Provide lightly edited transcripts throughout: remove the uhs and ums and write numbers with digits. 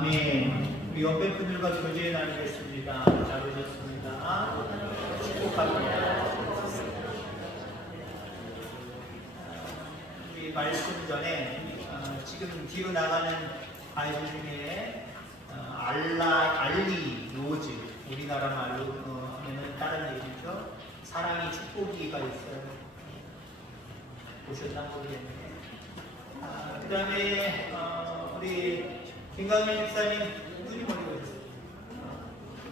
아멘. 우리 옆에 분들과 교제에 나누겠습니다. 잘 오셨습니다. 축복합니다. 우리 말씀 전에 지금 뒤로 나가는 아이들 중에 알리 로즈, 우리나라 말로 하면은 다른 얘기죠. 사랑이 축복이가 있어요. 보셨나 모르겠는데. 그 다음에 우리 김강민 집사님 누님 어디 가셨어요?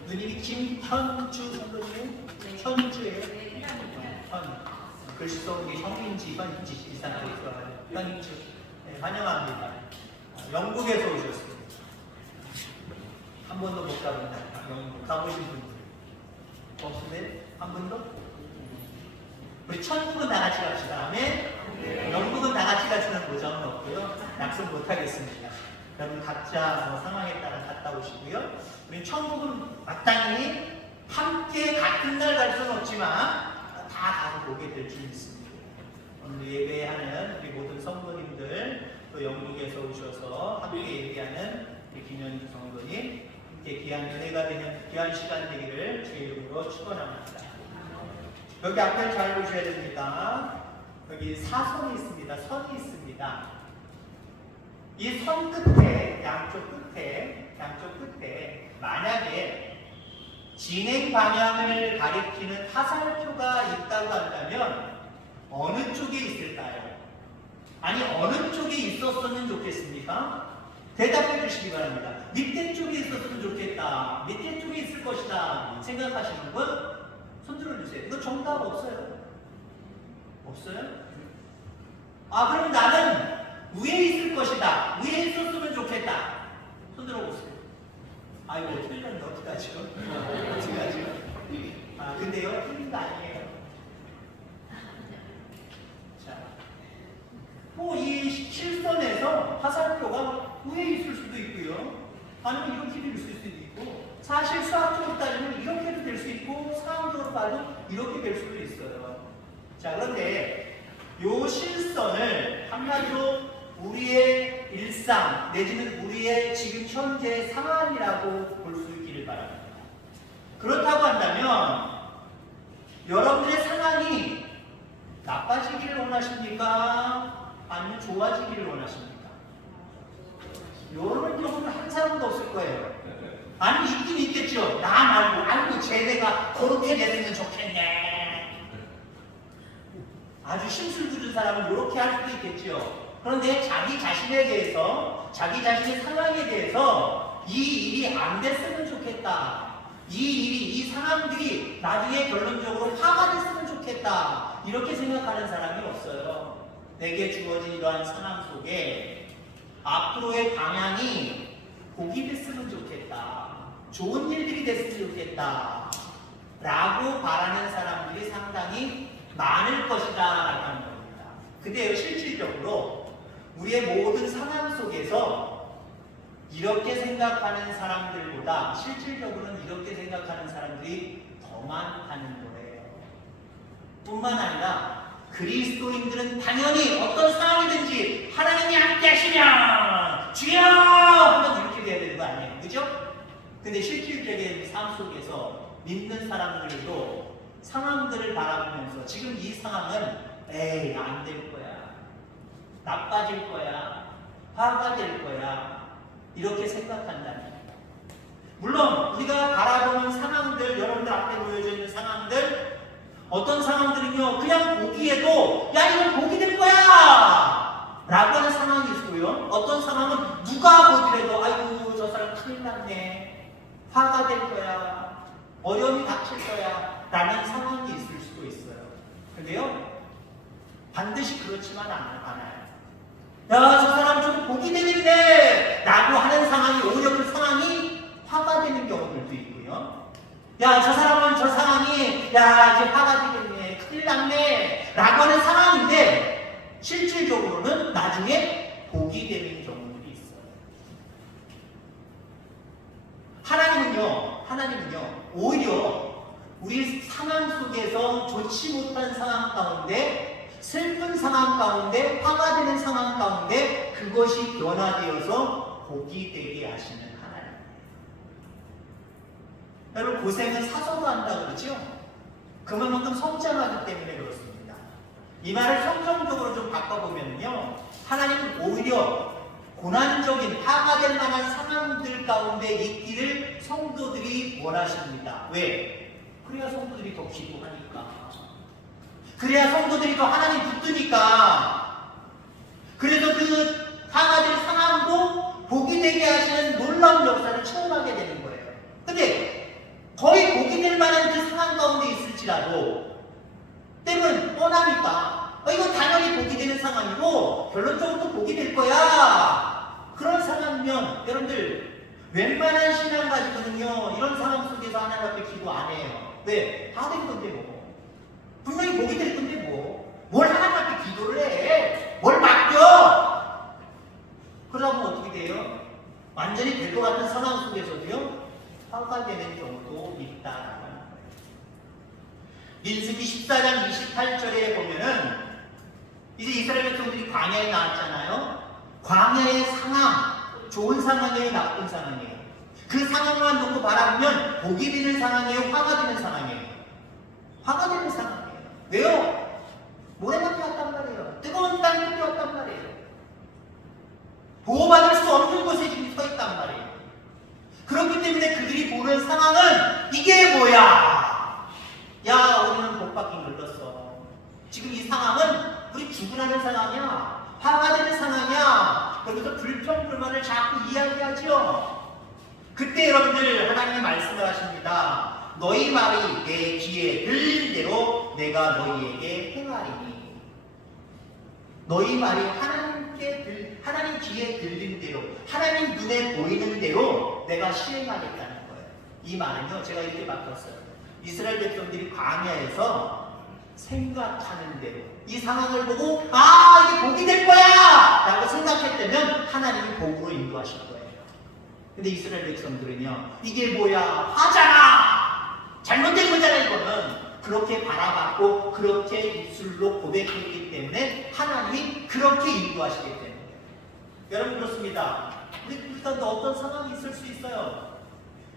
누님이 김현주 선생님? 현주의 현. 글씨 써온 게 형인지 현인지 이상하게 있어요. 현주. 네, 환영합니다. 영국에서 오셨습니다. 한 번도 못 가본 영국 가보신 분들 없으면 한 번도? 우리 천국은 다 같이 갑시다. 아멘. 영국은 다 같이 가시는 보장은 없고요. 약속 못 하겠습니다. 여러분 각자 상황에 따라 갔다 오시고요. 우리 천국은 마땅히 함께 같은 날 갈 수는 없지만 다 가서 보게 될 줄 믿습니다. 오늘 예배하는 우리 모든 성도님들 또 영국에서 오셔서 함께 예배하는 우리 김현주 성도님 함께 귀한 은혜가 되는 귀한 시간 되기를 주의 이름으로 축원합니다. 여기 앞을 잘 보셔야 됩니다. 여기 사선이 있습니다. 선이 있습니다. 이 선 끝에, 양쪽 끝에 만약에 진행 방향을 가리키는 화살표가 있다고 한다면 어느 쪽에 있을까요? 아니 어느 쪽에 있었으면 좋겠습니까? 대답해 주시기 바랍니다. 밑에 쪽에 있었으면 좋겠다. 밑에 쪽에 있을 것이다. 생각하시는 분 손 들어주세요. 이거 정답 없어요? 없어요? 그럼 나는 위에 있을 것이다. 위에 있었으면 좋겠다. 손 들어보세요. 이거 틀렸는데 어떡하죠? 어떡하죠? 근데요, 틀린 거 아니에요. 자, 이 실선에서 화살표가 위에 있을 수도 있고요. 아니면 이렇게 될 수도 있고, 사실 수학적으로 따지면 이렇게도 될 수 있고, 상황적으로 봐도 이렇게 될 수도 있어요. 자, 그런데 요 실선을 한마디로 우리의 일상 내지는 우리의 지금 현재 상황이라고 볼 수 있기를 바랍니다. 그렇다고 한다면 여러분의 상황이 나빠지기를 원하십니까? 아니면 좋아지기를 원하십니까? 이런 경우는 한 사람도 없을 거예요. 아니 있긴 있겠죠. 나 말고 쟤네가 그렇게 됐으면 좋겠네. 아주 심술 부른 사람은 이렇게 할 수도 있겠죠. 그런데 자기 자신에 대해서, 자기 자신의 상황에 대해서 이 일이 안 됐으면 좋겠다. 이 상황들이 나중에 결론적으로 화가 됐으면 좋겠다. 이렇게 생각하는 사람이 없어요. 내게 주어진 이러한 상황 속에 앞으로의 방향이 복이 됐으면 좋겠다. 좋은 일들이 됐으면 좋겠다. 라고 바라는 사람들이 상당히 많을 것이다. 라고 하는 겁니다. 근데 실질적으로 우리의 모든 상황 속에서 이렇게 생각하는 사람들보다 실질적으로는 이렇게 생각하는 사람들이 더 많다는 거예요. 뿐만 아니라 그리스도인들은 당연히 어떤 상황이든지 하나님이 함께 하시면 주여! 하면 이렇게 돼야 되는 거 아니에요. 그죠? 근데 실질적인 삶 속에서 믿는 사람들도 상황들을 바라보면서 지금 이 상황은 안 될 거야. 나빠질 거야. 화가 될 거야. 이렇게 생각한다는 거예요. 물론 우리가 바라보는 상황들, 여러분들 앞에 놓여져 있는 상황들, 어떤 상황들은요 그냥 보기에도 이건 복이 될 거야 라고 하는 상황이 있고요. 어떤 상황은 누가 보더라도 아이고 저 사람 큰일 났네, 화가 될 거야, 어려움이 닥칠 거야 라는 상황이 있을 수도 있어요. 근데요 반드시 그렇지만 않아요. 저 사람 좀 복이 되는데 라고 하는 상황이 오히려 그 상황이 화가 되는 경우들도 있고요. 저 사람은 저 상황이 이제 화가 되겠네, 큰일 났네 라고 하는 상황인데 실질적으로는 나중에 복이 되는 경우들이 있어요. 하나님은요 오히려 우리 상황 속에서 좋지 못한 상황 가운데, 슬픈 상황 가운데, 화가 되는 상황 가운데 그것이 변화되어서 복이 되게 하시는 하나님. 여러분 고생은 사서도 한다고 그러죠? 그만큼 성장하기 때문에 그렇습니다. 이 말을 성경적으로 좀 바꿔보면요, 하나님은 오히려 고난적인 파괴될 만한 상황들 가운데 있기를 성도들이 원하십니다. 왜? 그래야 성도들이 더 기도하니까. 그래야 성도들이 더 하나님 붙드니까. 그래서 그 파괴될 상황도 복이 되게 하시는 놀라운 역사를 체험하게 되는 거예요. 근데 거의 복이 될 만한 그 상황 가운데 있을지라도 때문에 뻔하니까 이거 당연히 복이 되는 상황이고 결론적으로 또 복이 될 거야. 그런 상황이면 여러분들 웬만한 신앙 가지고는요 이런 상황 속에서 하나님 앞에 기도 안 해요. 왜? 다 된 건데 뭐. 분명히 복이 될 건데 뭐. 뭘 하나님 앞에 기도를 해. 뭘 맡겨. 그러다 보면 어떻게 돼요? 완전히 될 것 같은 상황 속에서도요 화가 되는 경우도 있다라는 거예요. 민수기 14장 28절에 보면은 이제 이스라엘 백성들이 광야에 나왔잖아요. 광야의 상황, 좋은 상황이에요, 나쁜 상황이에요? 그 상황만 놓고 바라보면 복이 되는 상황이에요, 화가 되는 상황이에요? 화가 되는 상황이에요. 왜요? 모래가 피었단 말이에요. 뜨거운 땅이 피었단 말이에요. 보호받을 수 없는 곳에 지금 서 있단 말이에요. 그렇기 때문에 그들이 보는 상황은 이게 뭐야? 야, 우리는 복 받긴 걸렸어. 지금 이 상황은 우리 죽으라는 상황이야. 화가 되는 상황이야. 그러면서 불평불만을 자꾸 이야기하죠. 그때 여러분들 하나님이 말씀을 하십니다. 너희 말이 내 귀에 들린 대로 내가 너희에게 행하리니. 너희 말이 하나님 귀에 들린 대로, 하나님 눈에 보이는 대로 내가 시행하겠다는 거예요. 이 말은요, 제가 이렇게 바꿨어요. 이스라엘 백성들이 광야에서 생각하는 대로 이 상황을 보고 이게 복이 될 거야 라고 생각했다면 하나님이 복으로 인도하실 거예요. 근데 이스라엘 백성들은요, 이게 뭐야, 화잖아, 잘못된 거잖아, 이거는. 그렇게 바라봤고 그렇게 입술로 고백했기 때문에 하나님이 그렇게 인도하시게 되는 거예요. 여러분 그렇습니다. 일단 어떤 상황이 있을 수 있어요.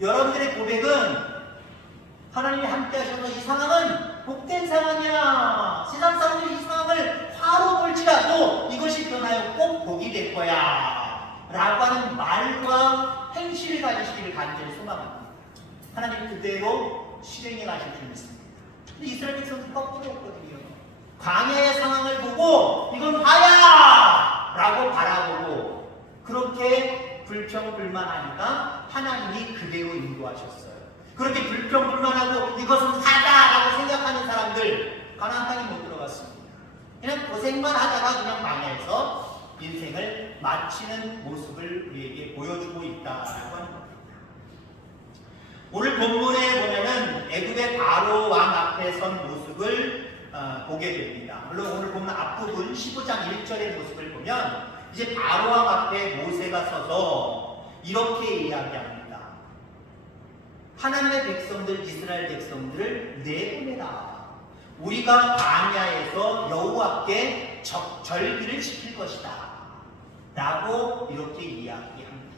여러분들의 고백은 하나님이 함께 하셔서 이 상황은 복된 상황이야. 세상 사람들이 이 상황을 화로 볼지라도 이것이 변하여 꼭 복이 될 거야 라고 하는 말과 행실을 가지시기를 간절히 소망합니다. 하나님 그대로 실행해 가실 줄 믿습니다. 근데 이스라엘 백성은 거꾸로였거든요. 광야의 상황을 보고 이건 화야 라고 바라보고 그렇게 불평불만하니까 하나님이 그대로 인도하셨어요. 그렇게 불평불만하고 이것은 사다라고 생각하는 사람들 가나안 땅에 못 들어갔습니다. 그냥 고생만 하다가 그냥 광야에서 인생을 마치는 모습을 우리에게 보여주고 있다라고 하는 겁니다. 오늘 본문에 보면은 애굽의 바로 왕 앞에 선 모습을 보게 됩니다. 물론 오늘 보면 앞부분 15장 1절의 모습을 보면 이제 바로 왕 앞에 모세가 서서 이렇게 이야기합니다. 하나님의 백성들, 이스라엘 백성들을 내보내라. 우리가 광야에서 여호와께 절기를 지킬 것이다 라고 이렇게 이야기합니다.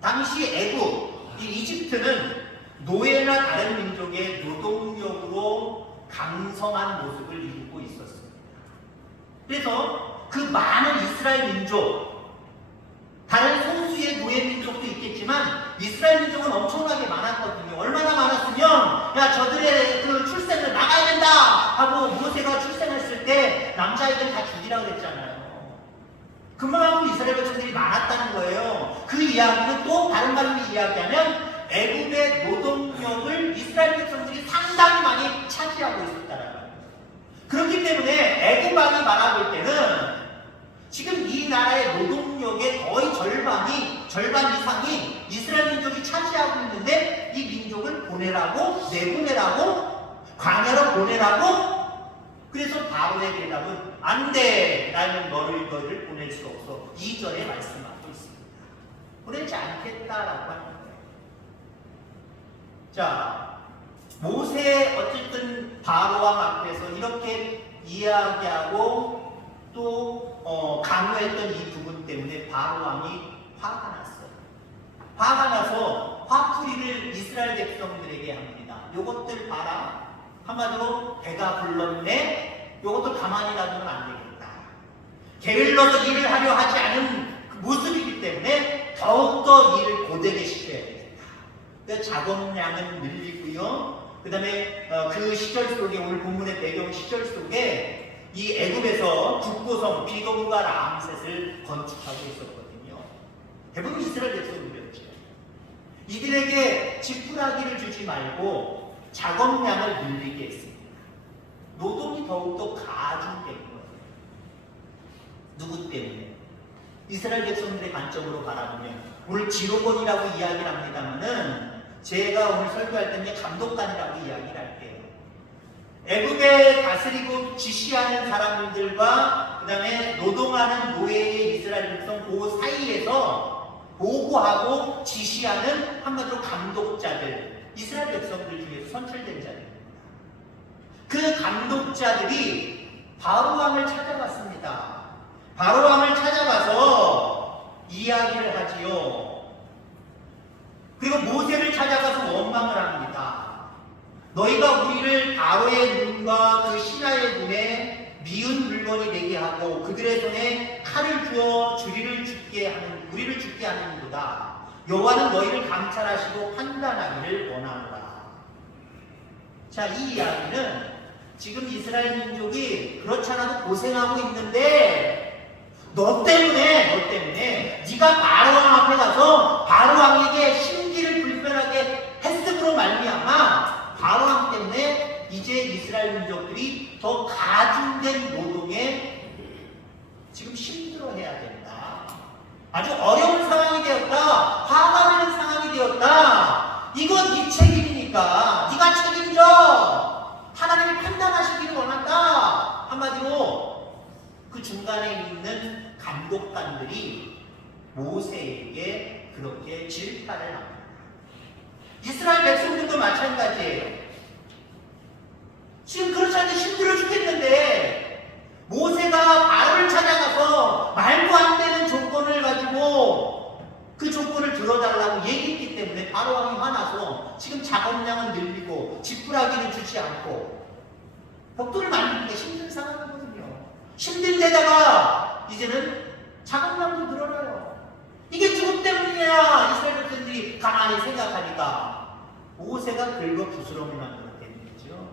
당시 애굽, 이 이집트는 노예나 다른 민족의 노동력으로 강성한 모습을 이루고 있었습니다. 그래서 그 많은 이스라엘 민족, 다른 소수의 노예 민족도 있겠지만 이스라엘 민족은 엄청나게 많았거든요. 얼마나 많았으면 야 저들의 그 출생을 막아야 된다 하고 모세가 출생했을 때 남자아이들 다 죽이라고 그랬잖아요. 그만큼 이스라엘 백성들이 많았다는 거예요. 그 이야기는 또 다른 말로 이야기하면 애굽의 노동력을 이스라엘 백성들이 상당히 많이 차지하고 있었다는 거예요. 그렇기 때문에 애굽 왕이 말아볼 때는 지금 이 나라의 노동력의 거의 절반 이상이 이스라엘 민족이 차지하고 있는데 이 민족을 보내라고, 내보내라고, 광야로 보내라고. 그래서 바로의 대답은 안 돼, 나는 너를 보낼 수 없어. 2절에 말씀하고 있습니다. 보내지 않겠다라고 하는 거예요. 자, 모세 어쨌든 바로왕 앞에서 이렇게 이야기하고 또 강요했던 이 부분 때문에 바로 왕이 화가 났어요. 화가 나서 화풀이를 이스라엘 백성들에게 합니다. 요것들 봐라. 한마디로 배가 불렀네. 요것도 가만히 놔두면 안 되겠다. 게을러서 일을 하려 하지 않은 그 모습이기 때문에 더욱더 일을 고되게 시켜야 되겠다. 그래서 작업량은 늘리고요. 그 다음에 그 시절 속에 오늘 본문의 배경 시절 속에 이 애굽에서 국고성 비동과 라암셋을 건축하고 있었거든요. 대부분 이스라엘 백성들이었죠. 이들에게 지푸라기를 주지 말고 작업량을 늘리게 했습니다. 노동이 더욱더 가중된 거예요. 누구 때문에? 이스라엘 백성들의 관점으로 바라보면 오늘 지로본이라고 이야기를 합니다만은 제가 오늘 설교할 때는 감독관이라고 이야기를 할게요. 애굽에 다스리고 지시하는 사람들과 그 다음에 노동하는 노예의 이스라엘 백성 그 사이에서 보고하고 지시하는 한마디로 감독자들, 이스라엘 백성들 중에서 선출된 자들입니다. 그 감독자들이 바로왕을 찾아갔습니다. 바로왕을 찾아가서 이야기를 하지요. 그리고 모세를 찾아가서 원망을 합니다. 너희가 우리를 바로의 눈과 그 신하의 눈에 미운 물건이 되게 하고 그들의 손에 칼을 주어 우리를 죽게 하는도다. 여호와는 너희를 감찰하시고 판단하기를 원하노라. 자, 이 이야기는 지금 이스라엘 민족이 그렇지 않아도 고생하고 있는데 너 때문에 네가 바로왕 앞에 가서 바로왕에게 심기를 불편하게 했음으로 말미암아 바로왕 때문에 이제 이스라엘 민족들이 더 가중된 노동에 지금 힘들어해야 된다. 아주 어려운 상황이 되었다. 화가 나는 상황이 되었다. 이건 네 책임이니까 네가 책임져. 하나님이 판단하시기를 원한다. 한마디로 그 중간에 있는 감독관들이 모세에게 그렇게 질타를 합니다. 이스라엘 백성들도 마찬가지예요. 지금 그렇지 않게 힘들어 죽겠는데 모세가 바로를 찾아가서 말도 안 되는 조건을 가지고 그 조건을 들어달라고 얘기했기 때문에 바로왕이 화나서 지금 작업량은 늘리고 지푸라기는 주지 않고 벽돌을 만드는 게 힘든 상황이거든요. 힘든 데다가 이제는 작업량도 늘어나요. 이게 누구 때문이냐? 이스라엘 백성들이 가만히 생각하니까 모세가 긁어 부스럼을 만들었다는 거죠.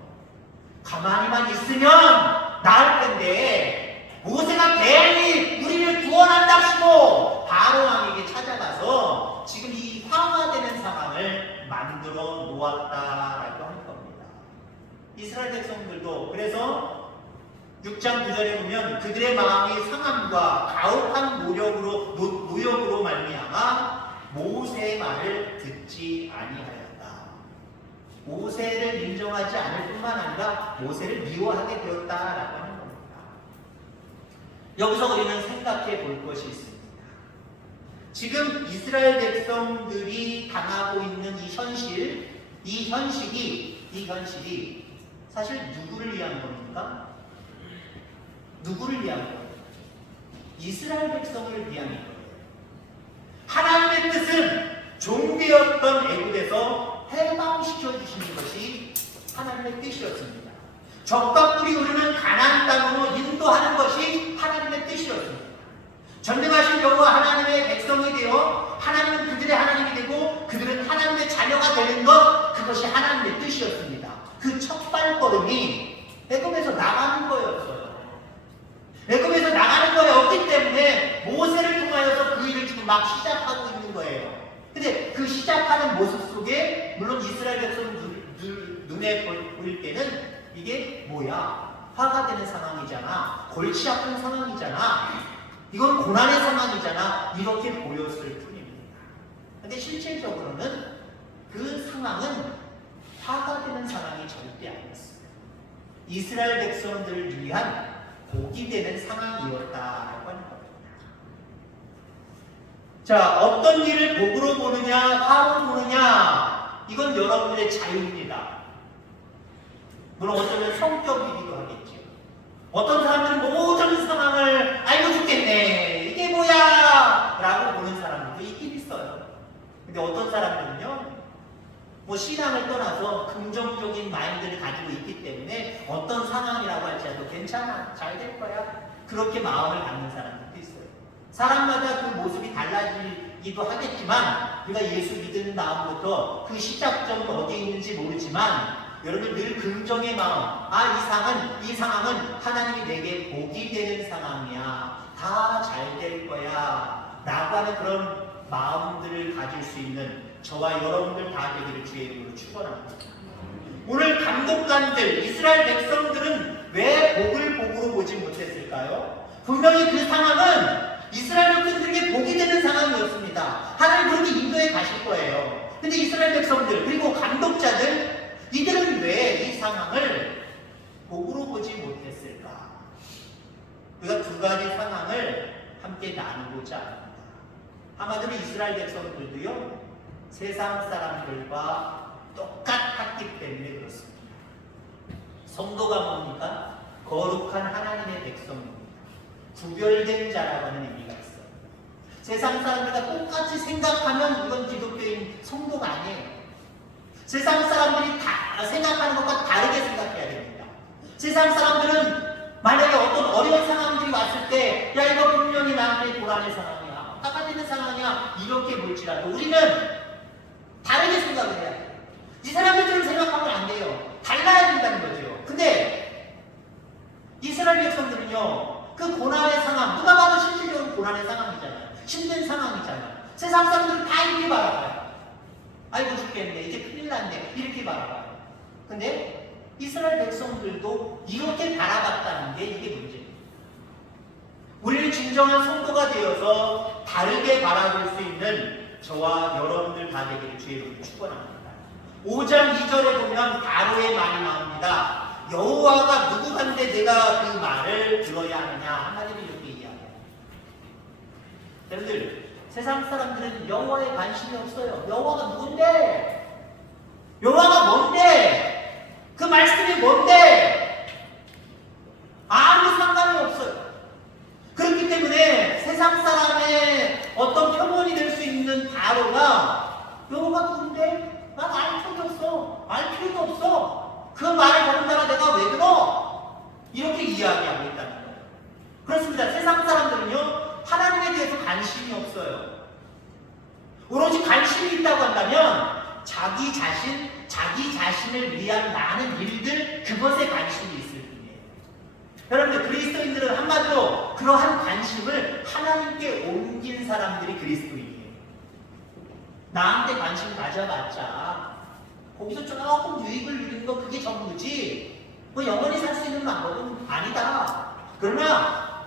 가만히만 있으면 나을 텐데 모세가 괜히 우리를 구원한답시고 바로왕에게 찾아가서 지금 이 화가 되는 상황을 만들어 놓았다라고 하는 겁니다. 이스라엘 백성들도 그래서 6장 9절에 보면 그들의 마음이 상함과 가혹한 노역으로 말미암아 모세의 말을 듣지 아니하였다. 모세를 인정하지 않을 뿐만 아니라 모세를 미워하게 되었다라고 하는 겁니다. 여기서 우리는 생각해 볼 것이 있습니다. 지금 이스라엘 백성들이 당하고 있는 이 현실이 사실 누구를 위한 겁니까? 누구를 위한 거예요? 이스라엘 백성을 위한 거예요. 하나님의 뜻은 종되었던 애굽에서 해방시켜 주시는 것이 하나님의 뜻이었습니다. 적과 꿀이 흐르는 가나안 땅으로 인도하는 것이 하나님의 뜻이었습니다. 전능하신 여호와 하나님의 백성이 되어 하나님은 그들의 하나님이 되고 그들은 하나님의 자녀가 되는 것, 그것이 하나님의 뜻이었습니다. 그 첫 발걸음이 애굽에서 나가는 거였어요. 애굽에서 나가는 거였기 때문에 모세를 통하여서 그 일을 지금 막 시작하고 있는 거예요. 근데 그 시작하는 모습 속에 물론 이스라엘 백성 눈에 보일 때는 이게 뭐야? 화가 되는 상황이잖아. 골치 아픈 상황이잖아. 이건 고난의 상황이잖아. 이렇게 보였을 뿐입니다. 근데 실질적으로는 그 상황은 화가 되는 상황이 절대 아니었어요. 이스라엘 백성들을 위한 복이 되는 상황이었다라고 하는 겁니다. 자, 어떤 일을 복으로 보느냐, 화로 보느냐, 이건 여러분들의 자유입니다. 물론 어쩌면 성격이기도 하겠죠. 어떤 사람들은 모든 상황을 알고 죽겠네. 이게 뭐야? 거야라고 보는 사람들도 있긴 있어요. 근데 어떤 사람들은요, 뭐 신앙을 떠나서 긍정적인 마인드를 가지고 있기 때문에 어떤 상황이라고 할지라도 괜찮아, 잘 될 거야, 그렇게 마음을 갖는 사람들도 있어요. 사람마다 그 모습이 달라지기도 하겠지만, 우리가 예수 믿는 다음부터 그 시작점은 어디에 있는지 모르지만, 여러분 늘 긍정의 마음, 이 상황은 하나님이 내게 복이 되는 상황이야, 다 잘 될 거야 라고 하는 그런 마음들을 가질 수 있는 저와 여러분들 다 되기를 주의 이름으로 축원합니다. 오늘 감독관들, 이스라엘 백성들은 왜 복을 복으로 보지 못했을까요? 분명히 그 상황은 이스라엘 백성들에게 복이 되는 상황이었습니다. 하나님 그렇게 인도해 가실 거예요. 근데 이스라엘 백성들 그리고 감독자들, 이들은 왜 이 상황을 복으로 보지 못했을까? 우리가 두 가지 상황을 함께 나누고자 합니다. 한마디로 이스라엘 백성들도요, 세상 사람들과 똑같았기 때문에 그렇습니다. 성도가 뭡니까? 거룩한 하나님의 백성입니다. 구별된 자라고 하는 의미가 있어요. 세상 사람들과 똑같이 생각하면 이건 기독교인 성도가 아니에요. 세상 사람들이 다 생각하는 것과 다르게 생각해야 됩니다. 세상 사람들은 만약에 어떤 어려운 상황들이 왔을 때, 야 이거 분명히 나한테 고난의 상황이야, 깎아지는 상황이야, 이렇게 볼지라도 우리는 다르게 생각을 해야 돼요. 이 사람들처럼 생각하면 안 돼요. 달라야 된다는 거죠. 근데 이스라엘 백성들은요, 그 고난의 상황, 누가 봐도 실질적으로 고난의 상황이잖아요. 힘든 상황이잖아요. 세상 사람들은 다 이렇게 바라봐요. 아이고 죽겠네, 이제 큰일 났네, 이렇게 바라봐요. 근데 이스라엘 백성들도 이렇게 바라봤다는 게 이게 문제입니다. 우리는 진정한 성도가 되어서 다르게 바라볼 수 있는 저와 여러분들 다 되기를 주의 이름으로 축원합니다. 5장 2절에 보면 바로의 말이 나옵니다. 여호와가 누구한테 내가 그 말을 들어야 하느냐, 한마디로 이렇게 이야기해요. 여러분들, 세상 사람들은 여호와에 관심이 없어요. 여호와가 누군데? 여호와가 뭔데? 그 말씀이 뭔데? 아무 상관이 없어요. 그렇기 때문에 세상 사람의 어떤 표본이 될 수 있는 바로가 여호가 누군데? 난 알 필요도 없어. 알 필요도 없어. 그 말을 더군다나 내가 왜 들어? 이렇게 이야기하고 있다는 거예요. 그렇습니다. 세상 사람들은요, 하나님에 대해서 관심이 없어요. 오로지 관심이 있다고 한다면 자기 자신을 위한 많은 일들, 그것에 관심이 있을 뿐이에요. 여러분들, 그리스도인들은 한마디로 그러한 관심을 하나님께 옮긴 사람들이 그리스도인이에요. 나한테 관심 가져봤자 거기서 조금 유익을 누리는 거, 그게 전부지 뭐 영원히 살 수 있는 방법은 아니다. 그러나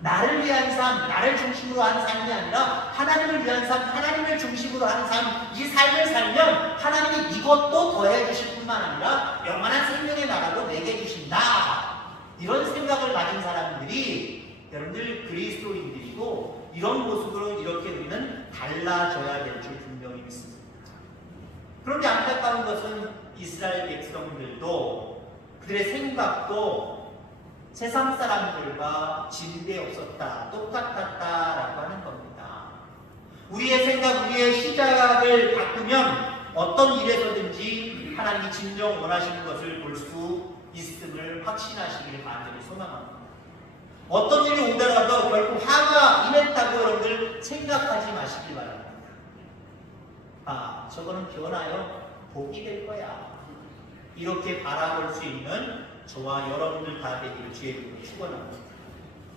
나를 위한 삶, 나를 중심으로 하는 삶이 아니라 하나님을 위한 삶, 하나님을 중심으로 하는 삶, 이 삶을 살면 하나님이 이것도 더해 주실 뿐만 아니라 영원한 생명의 나라도 내게 주신다. 이런 생각을 가진 사람들이 여러분들 그리스도인들이고, 이런 모습으로 이렇게 우리는 달라져야 될 줄 분명히 믿습니다. 그런데 안타까운 것은 이스라엘 백성들도 그들의 생각도 세상 사람들과 진대 없었다, 똑같았다라고 하는 겁니다. 우리의 생각, 우리의 시각을 바꾸면 어떤 일에서든지 하나님이 진정 원하시는 것을 볼 수 있음을 확신하시기를 간절히 소망합니다. 어떤 일이 오더라도 결코 화가 임했다고 여러분들 생각하지 마시기 바랍니다. 아, 저거는 변하여 복이 될 거야, 이렇게 바라볼 수 있는 저와 여러분들 다 되기를 주의 이름으로 축원합니다.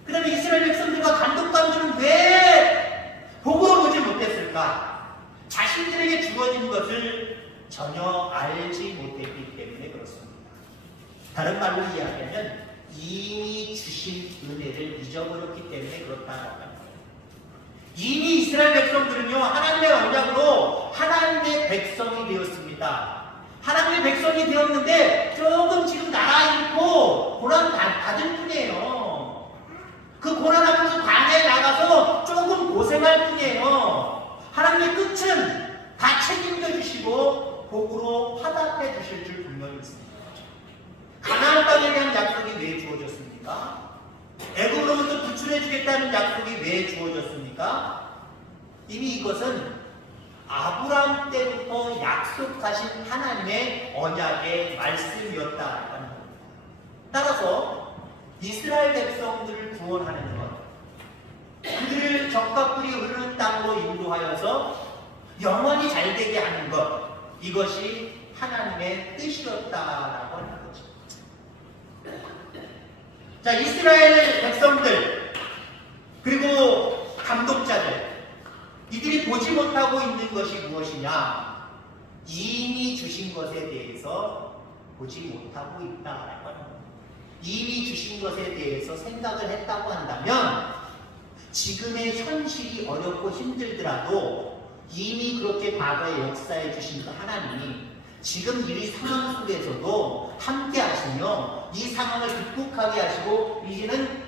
그 다음에 이스라엘 백성들과 감독관들은 왜 복으로 보지 못했을까? 자신들에게 주어진 것을 전혀 알지 못했기 때문에 그렇습니다. 다른 말로 이야기하면 이미 주신 은혜를 잊어버렸기 때문에 그렇다라고 합니다. 이미 이스라엘 백성들은요, 하나님의 언약으로 하나님의 백성이 되었습니다. 하나님의 백성이 되었는데 조금 지금 나라 잃고 고난 받을 뿐이에요. 그 고난하면서 광야에 나가서 조금 고생할 뿐이에요. 하나님의 끝은 다 책임져 주시고 복으로 화답해 주실 줄 분명히 있습니다. 가나안 땅에 대한 약속이 왜 주어졌습니까? 애굽으로부터 구출해 주겠다는 약속이 왜 주어졌습니까? 이미 이것은 아브라함 때부터 약속하신 하나님의 언약의 말씀이었다라는 겁니다. 따라서 이스라엘 백성들을 구원하는 것, 그들을 적과 꿀이 흐르는 땅으로 인도하여서 영원히 잘되게 하는 것, 이것이 하나님의 뜻이었다라고 하는 거죠. 자, 이스라엘 백성들 그리고 감독자들, 이들이 보지 못하고 있는 것이 무엇이냐? 이미 주신 것에 대해서 보지 못하고 있다라고 하는 겁니다. 이미 주신 것에 대해서 생각을 했다고 한다면 지금의 현실이 어렵고 힘들더라도 이미 그렇게 과거의 역사에 주신 그 하나님이 지금 이 상황 속에서도 함께 하시며 이 상황을 극복하게 하시고 이제는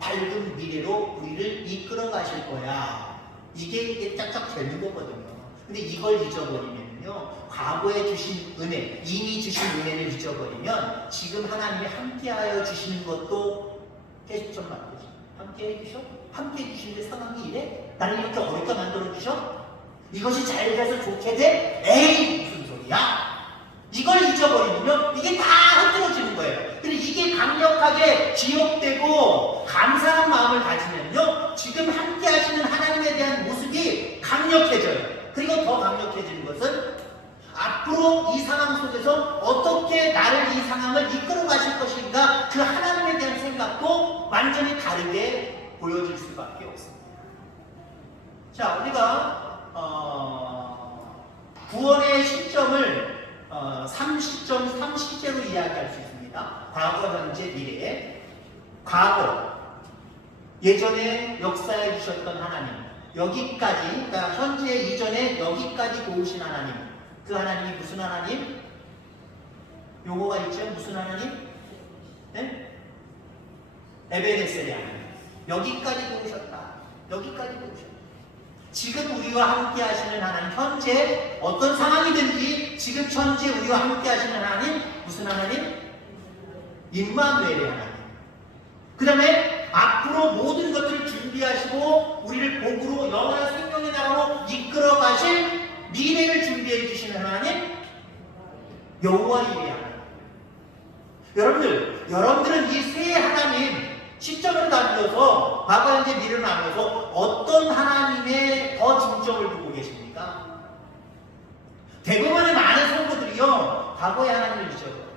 밝은 미래로 우리를 이끌어 가실 거야. 이게 짝짝 되는 거거든요. 근데 이걸 잊어버리면요, 과거에 주신 은혜, 이미 주신 은혜를 잊어버리면 지금 하나님이 함께하여 주시는 것도 깨지점 말이죠. 함께 해주셔? 함께 해주시는데 상황이 이래? 나를 이렇게 어렵게 만들어주셔? 이것이 잘 돼서 좋게 돼? 에이, 무슨 소리야? 이걸 잊어버리면 이게 다 흐트러지는 거예요. 근데 이게 강력하게 기억되고 감사한 마음을 가지면요, 지금 함께 하시는 하나님에 대한 모습이 강력해져요. 그리고 더 강력해지는 것은 앞으로 이 상황 속에서 어떻게 나를 이 상황을 이끌어 가실 것인가, 그 하나님에 대한 생각도 완전히 다르게 보여질 수밖에 없습니다. 자, 우리가 구원의 시점을 3시점, 3시제로 이야기할 수 있습니다. 과거, 현재, 미래. 과거, 예전에 역사해 주셨던 하나님, 여기까지, 그러니까 현재 이전에 여기까지 도우신 하나님, 그 하나님이 무슨 하나님? 용어가 있죠? 무슨 하나님? 네? 에베네셀의 하나님. 여기까지 도우셨다. 여기까지 도우셨다. 지금 우리와 함께 하시는 하나님, 현재 어떤 상황이든지 지금 현재 우리와 함께 하시는 하나님, 무슨 하나님? 임마누엘의 하나님. 그 다음에 앞으로 모든 것들을 준비하시고 우리를 복으로 영원한 생명의 나라로 이끌어 가실 미래를 준비해 주시는 하나님, 여호와 이레 하나님. 여러분들은 이 세 하나님 시점을 나누어서 과거, 현재, 미래를 나누어서 어떤 하나님의 더 중점을 두고 계십니까? 대부분의 많은 성도들이요, 과거의 하나님을 잊어버려요.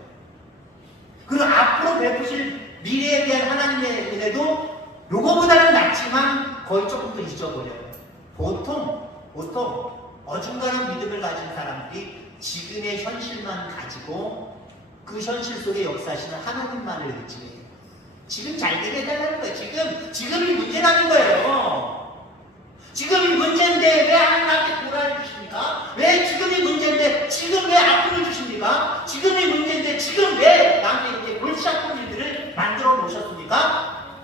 그리고 앞으로 베푸실 미래에 대한 하나님의 은혜도 요거보다는 낫지만 거의 조금 더 잊어버려요. 보통 어중간한 믿음을 가진 사람들이 지금의 현실만 가지고 그 현실 속에 역사하시는 하나님만을 의지해요. 지금 잘 되게 해달라는 거예요. 지금이 문제라는 거예요. 지금이 문제인데 왜 하나님한테 보라를 주십니까? 왜 지금이 문제인데 지금 왜 아픔을 주십니까? 지금이 문제인데 지금 왜 나한테 이렇게 골치 아픈 일들을 만들어 놓으셨습니까?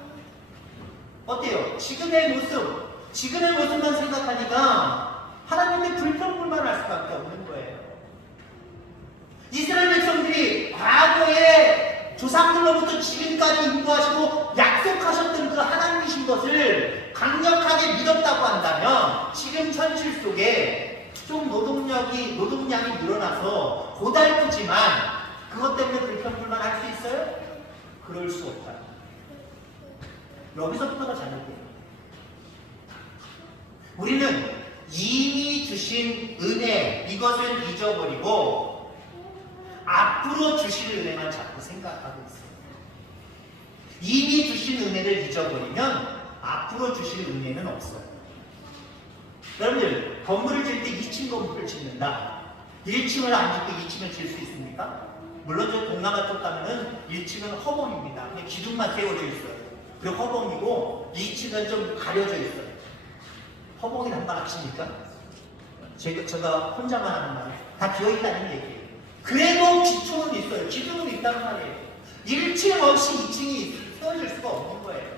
어때요? 지금의 모습만 생각하니까 하나님께 불평불만할 수밖에 없는 거예요. 이스라엘 백성들이 과거에 조상들로부터 지금까지 인도하시고 약속하셨던 그 하나님이신 것을 강력하게 믿었다고 한다면 지금 현실 속에 좀 노동량이 늘어나서 고달프지만 그것 때문에 불평불만할 수 있어요? 그럴 수 없다. 여기서부터가 잘못돼요. 우리는 이미 주신 은혜, 이것을 잊어버리고 앞으로 주실 은혜만 자꾸 생각하고 있어요. 이미 주신 은혜를 잊어버리면 앞으로 주실 은혜는 없어요. 여러분들, 건물을 질 때 2층 건물을 짓는다. 1층을 안 짓고 2층을 질 수 있습니까? 물론 저 동남아 쪽 가면은 1층은 허범입니다. 그냥 기둥만 세워져 있어요. 그리고 허범이고 2층은 좀 가려져 있어요. 허봉이 한번 아십니까? 제가 혼자만 하는 말, 다 비어있다는 얘기예요. 그래도 기초는 있어요. 기둥은 있단 말이에요. 1층 없이 2층이 세워질 수가 없는 거예요.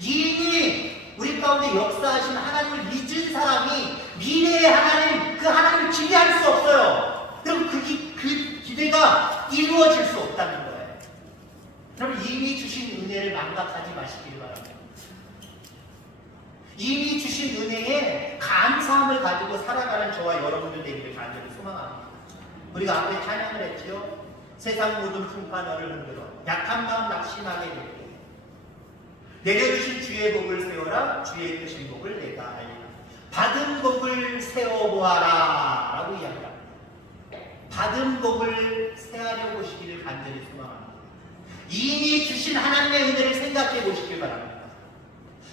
이미 우리 가운데 역사하신 하나님을 믿은 사람이 미래의 하나님, 그 하나님을 기대할 수 없어요. 그럼 그 기대가 이루어질 수 없다는 거예요. 그럼 이미 주신 은혜를 망각하지 마시길 바랍니다. 이미 주신 은혜에 감사함을 가지고 살아가는 저와 여러분들 되기를 간절히 소망합니다. 우리가 앞에 찬양을 했죠. 세상 모든 풍파 너를 흔들어 약한 마음 낙심하게 되고 내려주신 주의 복을 세워라. 주의 크신 복을 내가 알리라. 받은 복을 세워보아라 라고 이야기합니다. 받은 복을 세하려 보시기를 간절히 소망합니다. 이미 주신 하나님의 은혜를 생각해 보시길 바랍니다.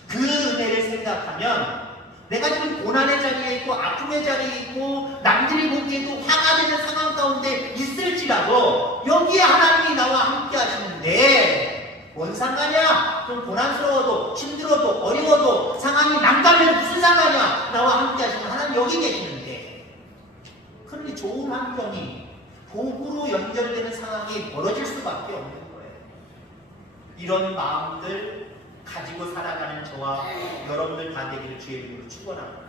그 은혜를 생각하면 내가 지금 고난의 자리에 있고 아픔의 자리에 있고 남들이 보기에도 화가 되는 상황 가운데 있을지라도 여기에 하나님이 나와 함께 하시는데 뭔 상관이야? 좀 고난스러워도 힘들어도 어려워도 상황이 남다르면 무슨 상관이야? 나와 함께 하시는 하나님 여기 계시는데 그런데 좋은 환경이 복으로 연결되는 상황이 벌어질 수밖에 없는 거예요. 이런 마음들 가지고 살아가는 저와 여러분들 다 되기를 주의 이름으로 축원합니다.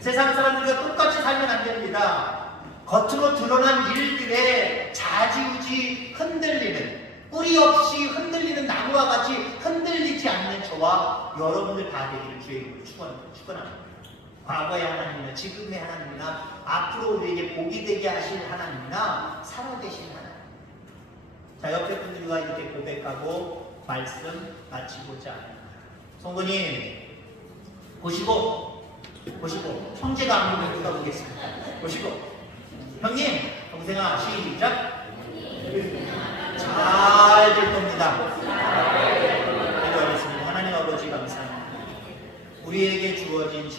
세상 사람들과 똑같이 살면 안 됩니다. 겉으로 드러난 일들에 좌지우지 흔들리는 뿌리 없이 흔들리는 나무와 같이 흔들리지 않는 저와 여러분들 다 되기를 주의 이름으로 축원합니다. 과거의 하나님이나 지금의 하나님이나 앞으로 우리에게 복이 되게 하실 하나님이나 살아계신 하나님. 자, 옆에 분들과 이렇게 고백하고 말씀 마치고자 합니다. 성도님 보시고 형제가 안부를 들어보겠습니다. 보시고 형님 동생아 시작. 잘 될 겁니다. 기도하겠습니다. 하나님 아버지 감사합니다. 우리에게 주어진